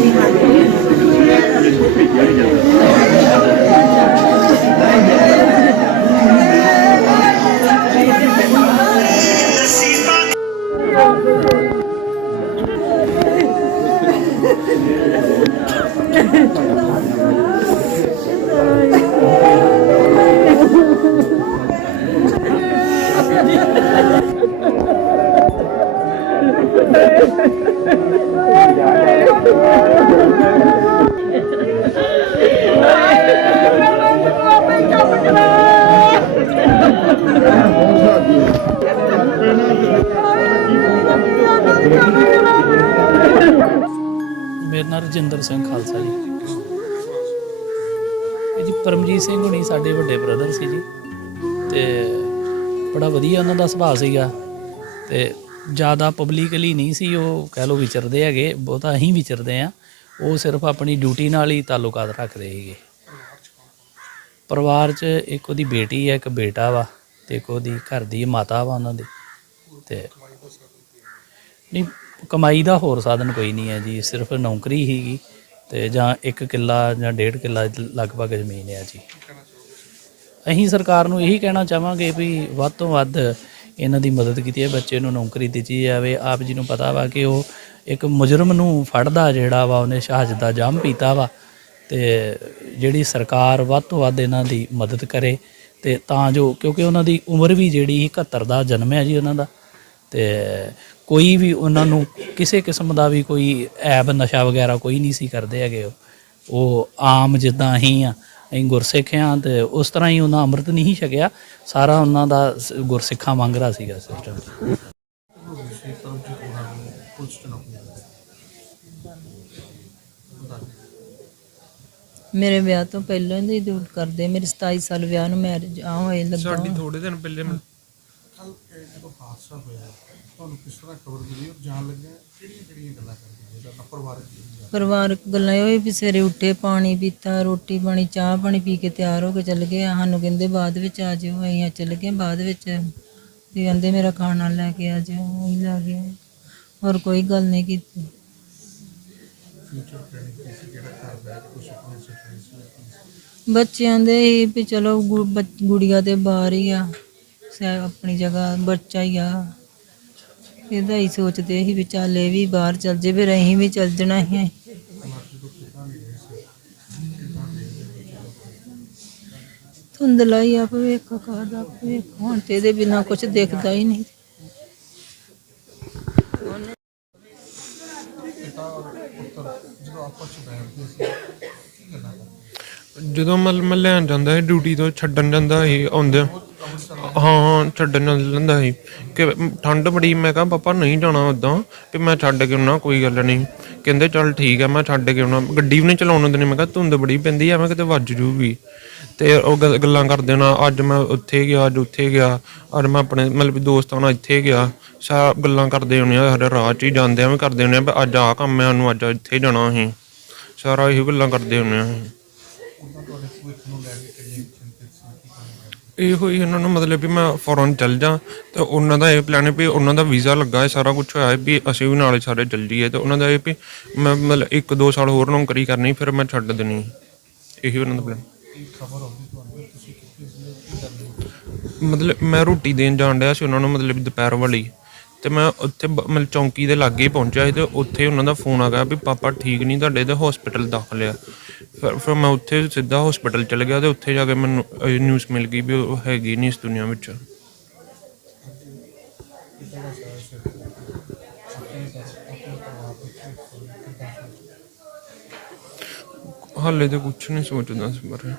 Thank you. ਮੇਰਾ ਰਜਿੰਦਰ ਸਿੰਘ ਖਾਲਸਾ ਜੀ। ਇਹ ਜੀ ਪਰਮਜੀਤ ਸਿੰਘ ਹੁਣੀ ਸਾਡੇ ਵੱਡੇ ਬ੍ਰਦਰ ਸੀ ਜੀ। ਤੇ ਬੜਾ ਵਧੀਆ ਉਹਨਾਂ ਦਾ ਸੁਭਾਅ ਸੀਗਾ। ਤੇ ਜ਼ਿਆਦਾ ਪਬਲਿਕਲੀ ਨਹੀਂ ਸੀ, ਉਹ ਕਹਿ ਲੋ ਵਿਚਰਦੇ ਹੈਗੇ, ਬਹੁਤਾ ਅਸੀਂ ਵਿਚਰਦੇ ਆ ਉਹ ਸਿਰਫ ਆਪਣੀ ਡਿਊਟੀ ਨਾਲ ਹੀ ਤਾਲੁਕਾਤ ਰੱਖਦੇ ਸੀਗੇ। ਪਰਿਵਾਰ 'ਚ ਇੱਕ ਉਹਦੀ ਬੇਟੀ ਹੈ, ਇੱਕ ਬੇਟਾ ਵਾ ਤੇ ਇੱਕ ਉਹਦੀ ਘਰ ਦੀ ਮਾਤਾ ਵਾ ਉਹਨਾਂ ਦੀ। ਤੇ ਨਹੀਂ ਕਮਾਈ ਦਾ ਹੋਰ ਸਾਧਨ ਕੋਈ ਨਹੀਂ ਹੈ ਜੀ, ਸਿਰਫ ਨੌਕਰੀ ਹੀਗੀ ਤੇ ਜਾਂ ਇੱਕ ਕਿੱਲਾ ਜਾਂ ਡੇਢ ਕਿੱਲਾ ਲਗਭਗ ਜ਼ਮੀਨ ਹੈ ਜੀ। ਅਸੀਂ ਸਰਕਾਰ ਨੂੰ ਇਹੀ ਕਹਿਣਾ ਚਾਹਾਂਗੇ ਵੀ ਵੱਧ ਤੋਂ ਵੱਧ ਇਹਨਾਂ ਦੀ ਮਦਦ ਕੀਤੀ ਹੈ, ਬੱਚੇ ਨੂੰ ਨੌਕਰੀ ਦਿੱਤੀ ਜਾਵੇ। ਆਪ ਜੀ ਨੂੰ ਪਤਾ ਵਾ ਕਿ ਉਹ ਇੱਕ ਮੁਜਰਮ ਨੂੰ ਫੜਦਾ ਜਿਹੜਾ ਵਾ, ਉਹਨੇ ਸ਼ਹਾਦਤ ਦਾ ਜਾਮ ਪੀਤਾ ਵਾ ਤੇ ਜਿਹੜੀ ਸਰਕਾਰ ਵੱਧ ਤੋਂ ਵੱਧ ਇਹਨਾਂ ਦੀ ਮਦਦ ਕਰੇ ਤੇ ਤਾਂ ਜੋ ਕਿਉਂਕਿ ਉਹਨਾਂ ਦੀ ਉਮਰ ਵੀ ਜਿਹੜੀ 71 ਦਾ ਜਨਮ ਹੈ ਜੀ ਉਹਨਾਂ ਦਾ ਤੇ ਕੋਈ ਵੀ ਉਹਨਾਂ ਨੂੰ ਕਿਸੇ ਕਿਸਮ ਦਾ ਵੀ ਕੋਈ ਐਬ ਨਸ਼ਾ ਵਗੈਰਾ ਕੋਈ ਨਹੀਂ ਸੀ ਕਰਦੇ ਹੈਗੇ ਉਹ। ਉਹ ਆਮ ਜਿੱਦਾਂ ਅਸੀਂ ਆ ਅਸੀਂ ਗੁਰਸਿੱਖ ਆ ਤੇ ਉਸ ਤਰ੍ਹਾਂ ਹੀ ਉਹਨਾਂ ਅੰਮ੍ਰਿਤ ਨਹੀਂ ਛਕਿਆ। ਸਾਰਾ ਉਹਨਾਂ ਦਾ ਗੁਰਸਿੱਖਾਂ ਵਾਂਗ ਰਾ ਸੀਗਾ ਸਿਸਟਮ। ਮੇਰੇ ਵਿਆਹ ਤੋਂ ਪਹਿਲਾਂ ਦੀ ਡਿਊਟ ਕਰਦੇ। ਮੇਰੇ 27 ਸਾਲ ਵਿਆਹ ਨੂੰ ਮੈਰਿਜ ਆ ਹੋਏ ਲੱਗਾ। ਸਾਡੀ ਥੋੜੇ ਦਿਨ ਪਹਿਲੇ ਮੈਂ- ਕੱਲ ਜਦੋਂ ਹਾਦਸਾ ਹੋਇਆ ਤੁਹਾਨੂੰ ਕਿਸ ਤਰ੍ਹਾਂ ਖਬਰ ਮਿਲੀ ਔਰ ਜਾਣ ਲੱਗਿਆ ਕਿਹੜੀਆਂ ਕਿਹੜੀਆਂ ਗੱਲਾਂ ਕਰਦੇ ਪਰਿਵਾਰਕ ਜੀਵਨ ਪਰਿਵਾਰਕ ਗੱਲਾਂ ਇਹ ਹੋਈ ਵੀ ਸਵੇਰੇ ਉੱਠੇ ਪਾਣੀ ਪੀਤਾ ਰੋਟੀ ਪਾਣੀ ਚਾਹ ਪਾਣੀ ਪੀ ਕੇ ਤਿਆਰ ਹੋ ਕੇ ਚੱਲ ਗਏ ਸਾਨੂੰ ਕਹਿੰਦੇ ਬਾਅਦ ਵਿੱਚ ਆ ਜਿਓ ਅਸੀਂ ਆ ਚੱਲ ਗਏ ਬਾਅਦ ਵਿੱਚ। ਵੀ ਕਹਿੰਦੇ ਮੇਰਾ ਖਾਣਾ ਲੈ ਕੇ ਆ ਜਿਓ ਉਹੀ ਲੈ ਗਏ ਹੋਰ ਕੋਈ ਗੱਲ ਨਹੀਂ ਕੀਤੀ। ਫਿਊਚਰ ਪਲਾਨਿੰਗ ਕਿਸੇ ਕਿਹੜਾ ਘਰ ਬੈਠ ਕੁਝ ਆਪਣੇ ਸੁਪਨੇ ਸੀ ਬੱਚਿਆਂ ਦੇ ਹੀ ਵੀ ਚਲੋ ਗੁ- ਬੱਚ- ਗੁੜੀਆ ਤੇ ਬਾਹਰ ਹੀ ਆ। ਸੈ ਆਪਣੀ ਜਗ੍ਹਾ ਬੱਚਾ ਹੀ ਆ। ਇਹਦਾ ਹੀ ਸੋਚਦੇ ਸੀ ਵੀ ਚੱਲ ਇਹ ਵੀ ਬਾਹਰ ਚੱਲ ਜੇ ਫਿਰ ਅਸੀਂ ਵੀ ਚੱਲ ਜਾਣਾ ਹੈ ਧੁੰਦਲਾ ਹੀ ਆ ਭਵਿੱਖ ਕਾਦਾ ਭਵਿੱਖ ਹੁਣ ਤੇ ਇਹਦੇ ਬਿਨਾ ਕੁਝ ਦਿਖਦਾ ਹੀ ਨਹੀਂ। ਜਦੋਂ ਆਪਸ ਵਿੱਚ ਮੈਂ ਲੈਣ ਜਾਂਦਾ ਸੀ ਡਿਊਟੀ ਤੋਂ ਛੱਡਣ ਜਾਂਦਾ ਸੀ ਆਉਂਦੇ ਹਾਂ ਹਾਂ ਛੱਡਣ ਜਾਂਦਾ ਸੀ। ਕਿ ਠੰਡ ਬੜੀ, ਮੈਂ ਕਿਹਾ, ਪਾਪਾ, ਨਹੀਂ ਜਾਣਾ ਉਦਾਂ ਵੀ ਮੈਂ ਛੱਡ ਕੇ ਆਉਣਾ, ਕੋਈ ਗੱਲ ਨਹੀਂ। ਕਹਿੰਦੇ, ਚੱਲ ਠੀਕ ਆ, ਮੈਂ ਛੱਡ ਕੇ ਆਉਣਾ। ਗੱਡੀ ਵੀ ਨਹੀਂ ਚਲਾਉਣ ਦਿੰਦੇ, ਮੈਂ ਕਿਹਾ, ਧੁੰਦ ਬੜੀ ਪੈਂਦੀ ਆ ਮੈਂ ਕਿਤੇ ਵੱਜ ਜੂਗੀ। ਤੇ ਉਹ ਗੱਲਾਂ ਕਰਦੇ ਨਾ, ਅੱਜ ਮੈਂ ਉੱਥੇ ਗਿਆ, ਅੱਜ ਉੱਥੇ ਗਿਆ, ਅੱਜ ਮੈਂ ਆਪਣੇ ਮਤਲਬ ਦੋਸਤਾਂ ਨਾਲ ਇੱਥੇ ਗਿਆ। ਸਾ, ਗੱਲਾਂ ਕਰਦੇ ਹੁੰਦੇ ਆ ਸਾਡੇ ਰਾਹ 'ਚ ਹੀ ਜਾਂਦੇ ਆ ਵੀ ਕਰਦੇ ਹੁੰਦੇ ਆ ਅੱਜ ਆਹ ਕੰਮ ਹੈ ਸਾਨੂੰ ਅੱਜ ਇੱਥੇ ਜਾਣਾ ਅਸੀਂ। ਸਾਰਾ ਇਹੋ ਗੱਲਾਂ ਕਰਦੇ ਹੁੰਦੇ ਆ ਉਹਨਾਂ ਤੁਹਾਡੇ ਭਵਿੱਖ ਨੂੰ ਲੈ ਕੇ ਕਿੰਨੇ ਚਿੰਤਿਤ ਸੀ ਕੀ ਕਰਨਾ ਇਹੋ ਹੀ ਉਹਨਾਂ ਨੂੰ ਮਤਲਬ ਵੀ ਮੈਂ ਫੌਰਨ ਚੱਲ ਜਾ ਤੇ ਉਹਨਾਂ ਦਾ ਇਹ ਪਲਾਨ ਹੈ ਵੀ ਉਹਨਾਂ ਦਾ ਵੀਜ਼ਾ ਲੱਗਾ ਹੈ ਸਾਰਾ ਕੁਝ ਹੋਇਆ ਹੈ ਵੀ ਅਸੀਂ ਵੀ ਨਾਲੇ ਸਾਰੇ ਚੱਲ ਜੀਏ ਤੇ ਉਹਨਾਂ ਦਾ ਇਹ ਵੀ ਮੈਂ ਮਤਲਬ ਇੱਕ ਦੋ ਸਾਲ ਹੋਰ ਨੌਕਰੀ ਕਰਨੀ ਫਿਰ ਮੈਂ ਛੱਡ ਦੇਣੀ ਇਹੀ ਉਹਨਾਂ ਦਾ ਪਲਾਨ ਕੀ ਖਬਰ ਆਉਂਦੀ ਤੁਹਾਨੂੰ? ਤੁਸੀਂ ਕਿੱਥੇ ਸੀ ਕੀ ਕਰਦੇ ਮਤਲਬ ਮੈਂ ਰੋਟੀ ਦੇਣ ਜਾਣ ਡਿਆ ਸੀ ਉਹਨਾਂ ਨੂੰ ਮਤਲਬ ਦੁਪਹਿਰ ਵਾਲੀ। ਤੇ ਮੈਂ ਉੱਥੇ ਬ- ਮਤਲਬ ਚੌਂਕੀ ਦੇ ਲਾਗੇ ਹੀ ਪਹੁੰਚਿਆ ਸੀ ਤੇ ਉੱਥੇ ਉਹਨਾਂ ਦਾ ਫੋਨ ਆ ਗਿਆ ਵੀ ਪਾਪਾ ਠੀਕ ਨਹੀਂ ਤੁਹਾਡੇ ਤੇ ਹਸਪੀਟਲ ਦਾਖਲ ਆ। ਫਿਰ ਮੈਂ ਉੱਥੇ ਸਿੱਧਾ ਹਸਪੀਟਲ ਚਲ ਗਿਆ ਤੇ ਉੱਥੇ ਜਾ ਕੇ ਮੈਨੂੰ ਨਿਊਜ਼ ਮਿਲ ਗਈ ਵੀ ਉਹ ਹੈਗੀ ਨਹੀਂ ਇਸ ਦੁਨੀਆ ਵਿੱਚ। ਹਾਲੇ ਤੇ ਕੁਝ ਨਹੀਂ ਸੋਚਦਾ ਇਸ ਬਾਰੇ।